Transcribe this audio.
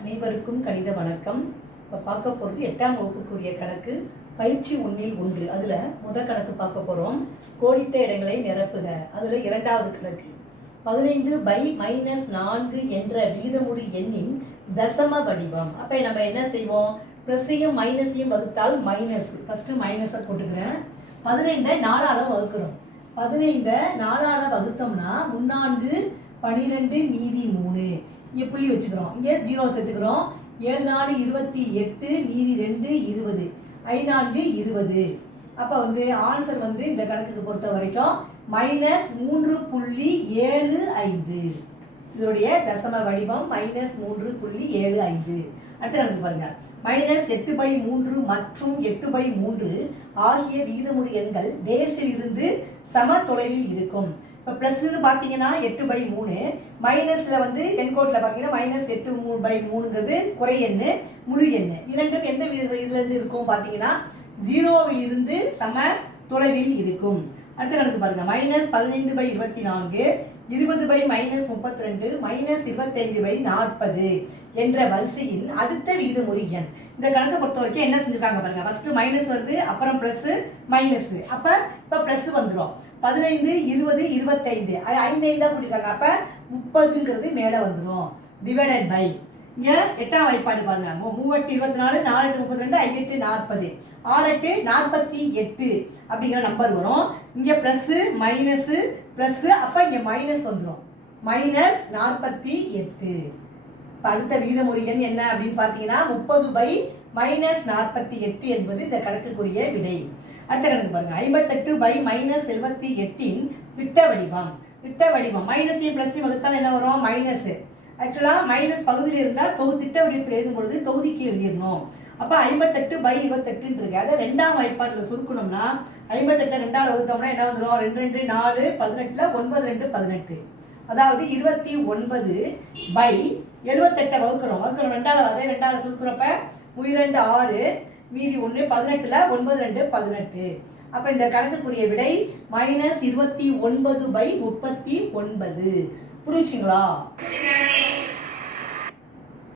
அனைவருக்கும் கணித வணக்கம். இப்போ பார்க்க போகிறது 8ஆம் வகுப்புக்குரிய கணக்கு பயிற்சி 1 அதில் முதல் கணக்கு பார்க்க போகிறோம். கோடிட்ட இடங்களை நிரப்புக. அதில் இரண்டாவது கணக்கு 15/-4 என்ற விகிதமுறு எண்ணின் தசம வடிவம். அப்போ நம்ம என்ன செய்வோம்? ப்ளஸையும் மைனஸையும் வகுத்தால் மைனஸ். ஃபஸ்ட்டு மைனஸை போட்டுக்கிறேன். 15 4ஆல் வகுக்கிறோம். 15 4ஆல் வகுத்தோம்னா 3 12 மீதி 3. இங்கே புள்ளி வச்சுக்கிறோம். இங்கே 0 சேர்த்துக்கிறோம். 7 4 28 மீதி 2 20. 5 4 20. அப்போ ஆன்சர் இந்த கணக்குக்கு பொறுத்த வரைக்கும் -3.75. இதனுடைய தசம வடிவம் -3.75. அடுத்த கணக்கு பாருங்க. -8/3 மற்றும் 8/3 ஆகிய விகிதமுறு எண்கள் டேஸில் இருந்து சம தொலைவில் இருக்கும். இப்போ ப்ளஸ்ன்னு பார்த்தீங்கன்னா 8/3, மைனஸில் என்கோட்டில் பார்த்தீங்கன்னா -8/3ங்கிறது குறை எண்ணு, முழு எண்ணு. இரண்டும் எந்த இதுலேருந்து இருக்கும் பார்த்தீங்கன்னா 0வில் இருந்து சம தொலைவில் இருக்கும். அடுத்த கணக்கு பாருங்க. -15/24, 20/-32, -25/40 என்ற வரிசையின் அடுத்த விகிதமுறு எண். இந்த கணக்கை பொறுத்த வரைக்கும் என்ன செஞ்சுருக்காங்க பாருங்க. ஃபர்ஸ்ட் மைனஸ் வருது, அப்புறம் பிளஸ் மைனஸ். அப்போ இப்போ பிளஸ் வந்துடும். 15 20 25 5 5 தான் போட்டிருக்காங்க. அப்போ 30ங்கிறது மேலே வந்துடும். டிவைடட் பை இங்கே 8ஆம் வாய்ப்பாடு பாருங்க. 3 8 24, 4 8 32, 5 8 40, 6 8 48 அப்படிங்கிற நம்பர் வரும். இங்கே ப்ளஸ்ஸு மைனஸு ப்ளஸ்ஸு, அப்போ இங்கே மைனஸ் வந்துடும். -48. இப்போ அடுத்த விகிதமுறு எண் என்ன அப்படின்னு பார்த்தீங்கன்னா 30/-48 என்பது இந்த கணக்குக்குரிய விடை. அடுத்த கணக்கு பாருங்க. 58/-78 திட்ட வடிவம். திட்ட வடிவம் மைனஸையும் ப்ளஸையும் வகுத்தால் என்ன வரும்? மைனஸ். ஆக்சுவலாக மைனஸ் பகுதியில் இருந்தால் திட்ட வடிவத்தில் எழுதும் பொழுது தொகுதிக்கு எழுதிடணும். அப்போ 58/28 இருக்கு. அதை 2ஆம் வாய்ப்பாட்டில் சுருக்கணும்னா 58 2ஆல் வகுத்தோம்னா என்ன வந்துடும்? 2 2 4 18 9 2 18. அதாவது 29/78 வகுக்கிறோம். 2ஆல் அதே 2ஆல் சுருக்கிறப்ப 2 6 மீதி 1 18ல் 9 2 18. அப்போ இந்த கணக்குக்குரிய விடை -29/39. புரிஞ்சுங்களா?